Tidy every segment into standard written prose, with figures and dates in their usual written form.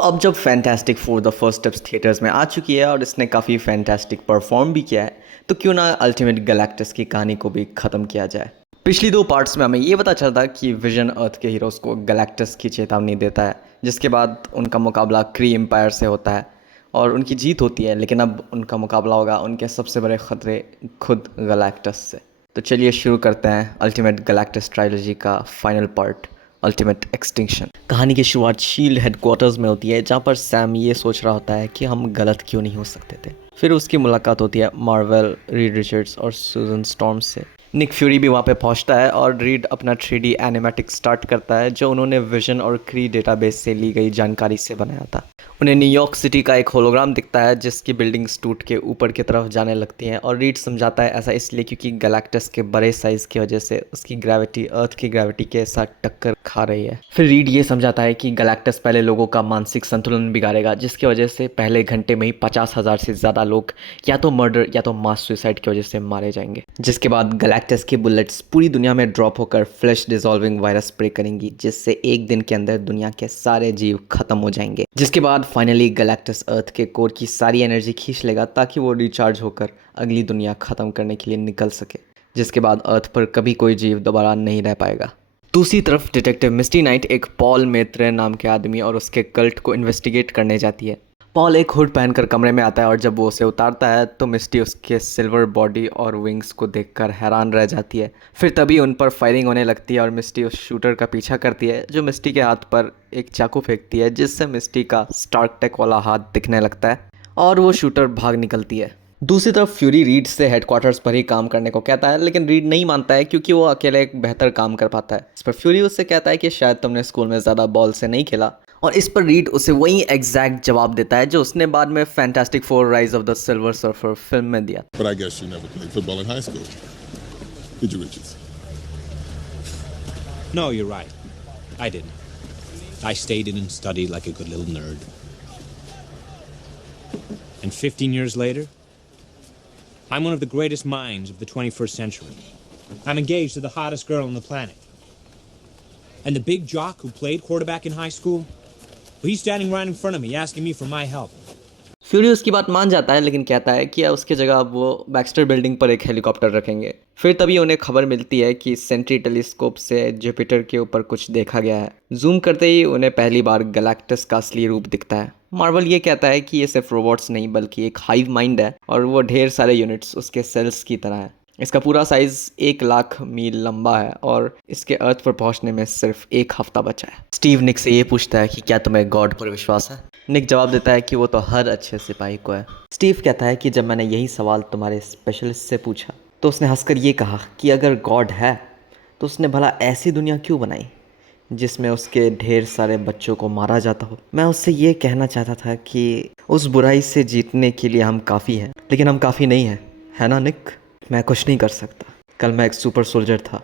तो अब जब fantastic four the first steps theatres में आ चुकी है और इसने काफ़ी फैंटास्टिक परफॉर्म भी किया है, तो क्यों ना अल्टीमेट गैलेक्टस की कहानी को भी ख़त्म किया जाए। पिछली दो पार्ट्स में हमें ये पता चलता कि विजन अर्थ के हीरोज़ को गैलेक्टस की चेतावनी देता है, जिसके बाद उनका मुकाबला क्री एम्पायर से होता है और उनकी जीत होती है। लेकिन अब उनका मुकाबला होगा उनके सबसे बड़े ख़तरे खुद गैलेक्टस से। तो चलिए शुरू करते हैं अल्टीमेट गैलेक्टस ट्रायलॉजी का फाइनल पार्ट, अल्टीमेट एक्सटिंक्शन। कहानी की शुरुआत शील्ड हेडक्वार्टर्स में होती है, जहाँ पर सैम ये सोच रहा होता है कि हम गलत क्यों नहीं हो सकते थे। फिर उसकी मुलाकात होती है मार्वेल, रीड रिचर्ड्स और सूजन स्टॉर्म से। निक फ्यूरी भी वहाँ पे पहुँचता है और रीड अपना 3D एनिमेटिक स्टार्ट करता है, जो उन्होंने विजन और क्री डेटाबेस से ली गई जानकारी से बनाया था। उन्हें न्यूयॉर्क सिटी का एक होलोग्राम दिखता है, जिसकी बिल्डिंग्स टूट के ऊपर की तरफ जाने लगती हैं और रीड समझाता है ऐसा इसलिए क्योंकि गैलेक्टस के बड़े साइज़ की वजह से उसकी ग्रेविटी अर्थ की ग्रेविटी के साथ टक्कर खा रही है। फिर रीड ये समझाता है कि गैलेक्टस पहले लोगों का मानसिक संतुलन बिगाड़ेगा, जिसकी वजह से पहले घंटे में ही 50,000 से ज़्यादा लोग या तो मर्डर या तो मास सुसाइड की वजह से मारे जाएंगे। जिसके बाद गैलेक्टस की बुलेट्स पूरी दुनिया में ड्रॉप होकर फ्लैश डिसॉल्विंग वायरस स्प्रे करेंगी, जिससे एक दिन के अंदर दुनिया के सारे जीव खत्म हो जाएंगे। जिसके बाद फाइनली गैलेक्टस अर्थ के कोर की सारी एनर्जी खींच लेगा ताकि वो रिचार्ज होकर अगली दुनिया ख़त्म करने के लिए निकल सके। जिसके बाद अर्थ पर कभी कोई जीव दोबारा नहीं रह पाएगा। दूसरी तरफ डिटेक्टिव मिस्टी नाइट एक पॉल मेत्रे नाम के आदमी और उसके कल्ट को इन्वेस्टिगेट करने जाती है। पॉल एक हुड पहनकर कमरे में आता है और जब वो उसे उतारता है तो मिस्टी उसके सिल्वर बॉडी और विंग्स को देखकर हैरान रह जाती है। फिर तभी उन पर फायरिंग होने लगती है और मिस्टी उस शूटर का पीछा करती है, जो मिस्टी के हाथ पर एक चाकू फेंकती है, जिससे मिस्टी का स्टार्क टेक वाला हाथ दिखने लगता है और वो शूटर भाग निकलती है। दूसरी तरफ फ्यूरी रीड से हेडक्वार्टर्स पर ही काम करने को कहता है, लेकिन रीड नहीं मानता है क्योंकि वो अकेले एक बेहतर काम कर पाता है। इस पर फ्यूरी उससे कहता है कि शायद तुमने स्कूल में ज़्यादा बॉल से नहीं खेला, और इस पर रीड उसे वही एग्जैक्ट जवाब देता है जो उसने बाद में fantastic four rise of the silver surfer film में दिया। But I guess you never played football in high school, did you, Richards? No, you're right. I didn't. I stayed in and studied like a good little nerd. And 15 years later, I'm one of the greatest minds of the 21st century. I'm engaged to the hottest girl on the planet. And the big jock who played quarterback in high school, well, he's standing right in front of me asking me for my help. Fury उसकी बात मान जाता है, लेकिन कहता है कि उसके जगह अब वो बैक्स्टर बिल्डिंग पर एक हेलीकॉप्टर रखेंगे। फिर तभी उन्हें खबर मिलती है कि सेंट्री टेलीस्कोप से जुपिटर के ऊपर कुछ देखा गया है। जूम करते ही उन्हें पहली बार गैलेक्टस का असली रूप दिखता है। मार्वल ये कहता है कि ये सिर्फ रोबोट्स नहीं बल्कि एक हाइव माइंड है और वो ढेर सारे यूनिट्स उसके सेल्स की तरह है। इसका पूरा साइज 1,00,000 मील लंबा है और इसके अर्थ पर पहुंचने में सिर्फ 1 हफ्ता बचा है। स्टीव निक से ये पूछता है कि क्या तुम्हें गॉड पर विश्वास है। निक जवाब देता है कि वो तो हर अच्छे सिपाही को है। स्टीव कहता है कि जब मैंने यही सवाल तुम्हारे स्पेशलिस्ट से पूछा तो उसने हंसकर ये कहा कि अगर गॉड है तो उसने भला ऐसी दुनिया क्यों बनाई जिसमें उसके ढेर सारे बच्चों को मारा जाता हो। मैं उससे ये कहना चाहता था कि उस बुराई से जीतने के लिए हम काफ़ी हैं, लेकिन हम काफ़ी नहीं हैं, है ना निक? मैं कुछ नहीं कर सकता। कल मैं एक सुपर सोल्जर था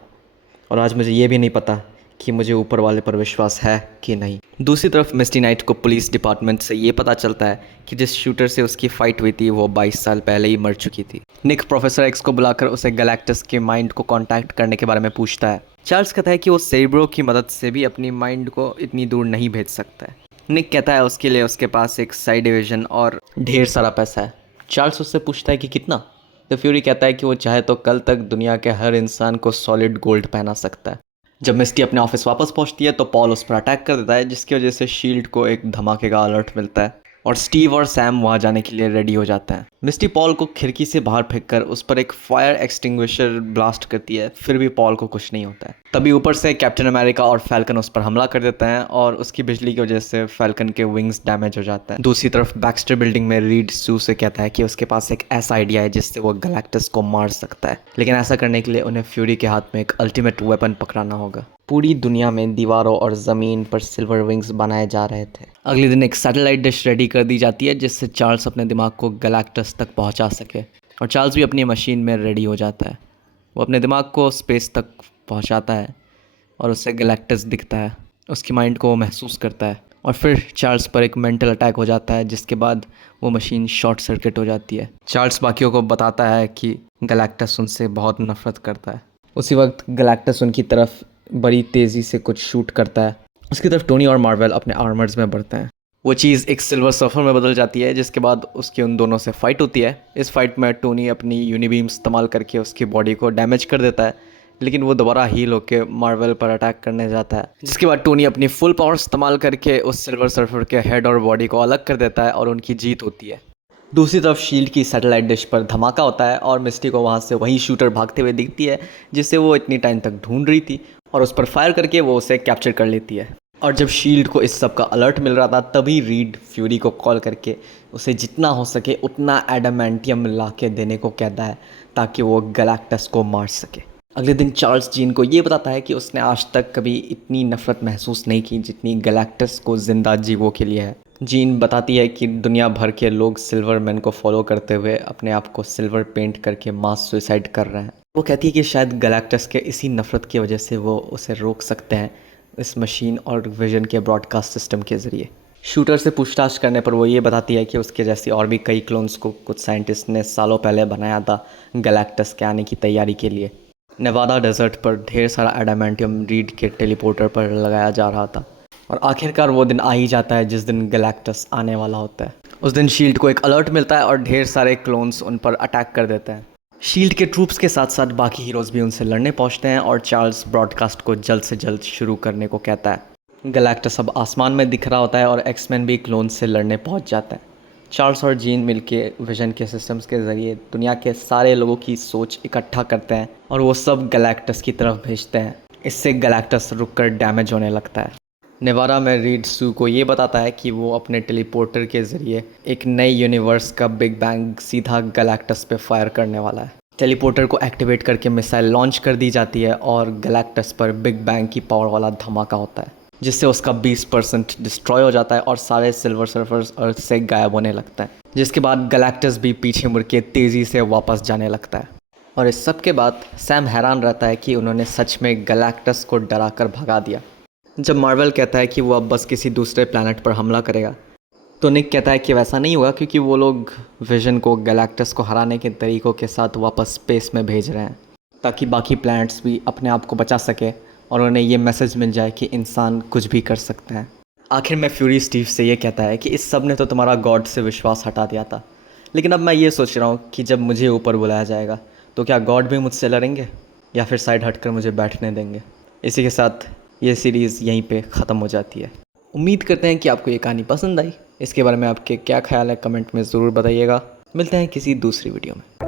और आज मुझे ये भी नहीं पता कि मुझे ऊपर वाले पर विश्वास है कि नहीं। दूसरी तरफ मिस्टी नाइट को पुलिस डिपार्टमेंट से ये पता चलता है कि जिस शूटर से उसकी फ़ाइट हुई थी वो 22 साल पहले ही मर चुकी थी। निक प्रोफेसर एक्स को बुलाकर उसे गैलेक्टस के माइंड को कांटेक्ट करने के बारे में पूछता है। चार्ल्स कहता है कि वो सेरेब्रो की मदद से भी अपनी माइंड को इतनी दूर नहीं भेज सकता है। निक कहता है उसके लिए उसके पास एक साइड डिवीज़न और ढेर सारा पैसा है। चार्ल्स उससे पूछता है कि कितना। तो फ्यूरी कहता है कि वो चाहे तो कल तक दुनिया के हर इंसान को सॉलिड गोल्ड पहना सकता है। जब मिस्टी अपने ऑफिस वापस पहुंचती है तो पॉल उस पर अटैक कर देता है, जिसकी वजह से शील्ड को एक धमाके का अलर्ट मिलता है और स्टीव और सैम वहां जाने के लिए रेडी हो जाते हैं। मिस्टी पॉल को खिड़की से बाहर फेंककर उस पर एक फायर एक्सटिंग्विशर ब्लास्ट करती है, फिर भी पॉल को कुछ नहीं होता है। तभी ऊपर से कैप्टन अमेरिका और फैल्कन उस पर हमला कर देते हैं और उसकी बिजली की वजह से फैल्कन के विंग्स डैमेज हो जाते हैं। दूसरी तरफ बैक्स्टर बिल्डिंग में रीड सू से कहता है कि उसके पास एक ऐसा आइडिया है जिससे वो गैलेक्टस को मार सकता है, लेकिन ऐसा करने के लिए उन्हें फ्यूरी के हाथ में एक अल्टीमेट वेपन पकड़ाना होगा। पूरी दुनिया में दीवारों और ज़मीन पर सिल्वर विंग्स बनाए जा रहे थे। अगले दिन एक सैटेलाइट डिश रेडी कर दी जाती है जिससे चार्ल्स अपने दिमाग को गैलेक्टस तक पहुंचा सके, और चार्ल्स भी अपनी मशीन में रेडी हो जाता है। वो अपने दिमाग को स्पेस तक पहुंचाता है और उससे गैलेक्टस दिखता है। उसकी माइंड को वो महसूस करता है और फिर चार्ल्स पर एक मेंटल अटैक हो जाता है, जिसके बाद वो मशीन शॉर्ट सर्किट हो जाती है। चार्ल्स बाकियों को बताता है कि गैलेक्टस उनसे बहुत नफरत करता है। उसी वक्त गैलेक्टस उनकी तरफ बड़ी तेज़ी से कुछ शूट करता है। उसकी तरफ टोनी और मार्वेल अपने आर्मर्स में बढ़ते हैं। वो चीज़ एक सिल्वर सर्फर में बदल जाती है, जिसके बाद उसकी उन दोनों से फाइट होती है। इस फाइट में टोनी अपनी यूनिबीम इस्तेमाल करके उसकी बॉडी को डैमेज कर देता है, लेकिन वो दोबारा हील होकर मार्वल पर अटैक करने जाता है, जिसके बाद टोनी अपनी फुल पावर इस्तेमाल करके उस सिल्वर सर्फर के हेड और बॉडी को अलग कर देता है और उनकी जीत होती है। दूसरी तरफ शील्ड की सैटेलाइट डिश पर धमाका होता है और मिस्टी को वहाँ से वही शूटर भागते हुए दिखती है जिसे वो इतनी टाइम तक ढूंढ रही थी, और उस पर फायर करके वो उसे कैप्चर कर लेती है। और जब शील्ड को इस सब का अलर्ट मिल रहा था, तभी रीड फ्यूरी को कॉल करके उसे जितना हो सके उतना एडामेंटियम ला के देने को कहता है ताकि वो गैलेक्टस को मार सके। अगले दिन चार्ल्स जीन को ये बताता है कि उसने आज तक कभी इतनी नफरत महसूस नहीं की जितनी गैलेक्टस को जिंदा जीवों के लिए है। जीन बताती है कि दुनिया भर के लोग सिल्वर मैन को फॉलो करते हुए अपने आप को सिल्वर पेंट करके मास सुसाइड कर रहे हैं। वो कहती है कि शायद गैलेक्टस के इसी नफरत की वजह से वो उसे रोक सकते हैं इस मशीन और विजन के ब्रॉडकास्ट सिस्टम के ज़रिए। शूटर से पूछताछ करने पर वो ये बताती है कि उसके जैसी और भी कई क्लोन्स को कुछ साइंटिस्ट ने सालों पहले बनाया था गैलेक्टस के आने की तैयारी के लिए। नेवादा डेजर्ट पर ढेर सारा एडामेंटियम रीड के टेलीपोर्टर पर लगाया जा रहा था, और आखिरकार वो दिन आ ही जाता है जिस दिन गैलेक्टस आने वाला होता है। उस दिन शील्ड को एक अलर्ट मिलता है और ढेर सारे क्लोन्स उन पर अटैक कर देते हैं। शील्ड के ट्रूप्स के साथ साथ बाकी हीरोज़ भी उनसे लड़ने पहुंचते हैं और चार्ल्स ब्रॉडकास्ट को जल्द से जल्द शुरू करने को कहता है। गैलेक्टस अब आसमान में दिख रहा होता है और एक्समैन भी क्लोन से लड़ने पहुंच जाता है। चार्ल्स और जीन मिलके विजन के सिस्टम्स के ज़रिए दुनिया के सारे लोगों की सोच इकट्ठा करते हैं और वो सब गैलेक्टस की तरफ भेजते हैं। इससे गैलेक्टस रुककर डैमेज होने लगता है। नेवारा में रीड सू को ये बताता है कि वो अपने टेलीपोर्टर के ज़रिए एक नए यूनिवर्स का बिग बैंग सीधा गैलेक्टस पे फायर करने वाला है। टेलीपोर्टर को एक्टिवेट करके मिसाइल लॉन्च कर दी जाती है और गैलेक्टस पर बिग बैंग की पावर वाला धमाका होता है, जिससे उसका 20% डिस्ट्रॉय हो जाता है और सारे सिल्वर सर्फर्स अर्थ से गायब होने लगता है, जिसके बाद गैलेक्टस भी पीछे मुड़ के तेज़ी से वापस जाने लगता है। और इस सब के बाद सैम हैरान रहता है कि उन्होंने सच में गैलेक्टस को डरा कर भगा दिया। जब मार्वल कहता है कि वो अब बस किसी दूसरे प्लैनेट पर हमला करेगा, तो निक कहता है कि वैसा नहीं होगा क्योंकि वो लोग विजन को गैलेक्टस को हराने के तरीक़ों के साथ वापस स्पेस में भेज रहे हैं ताकि बाकी प्लैनेट्स भी अपने आप को बचा सके और उन्हें ये मैसेज मिल जाए कि इंसान कुछ भी कर सकते हैं। आखिर में फ्यूरी स्टीव से ये कहता है कि इस सब ने तो तुम्हारा गॉड से विश्वास हटा दिया था, लेकिन अब मैं ये सोच रहा हूँ कि जब मुझे ऊपर बुलाया जाएगा तो क्या गॉड भी मुझसे लड़ेंगे या फिर साइड हटकर मुझे बैठने देंगे। इसी के साथ ये सीरीज़ यहीं पे ख़त्म हो जाती है। उम्मीद करते हैं कि आपको ये कहानी पसंद आई। इसके बारे में आपके क्या ख्याल है कमेंट में ज़रूर बताइएगा। मिलते हैं किसी दूसरी वीडियो में।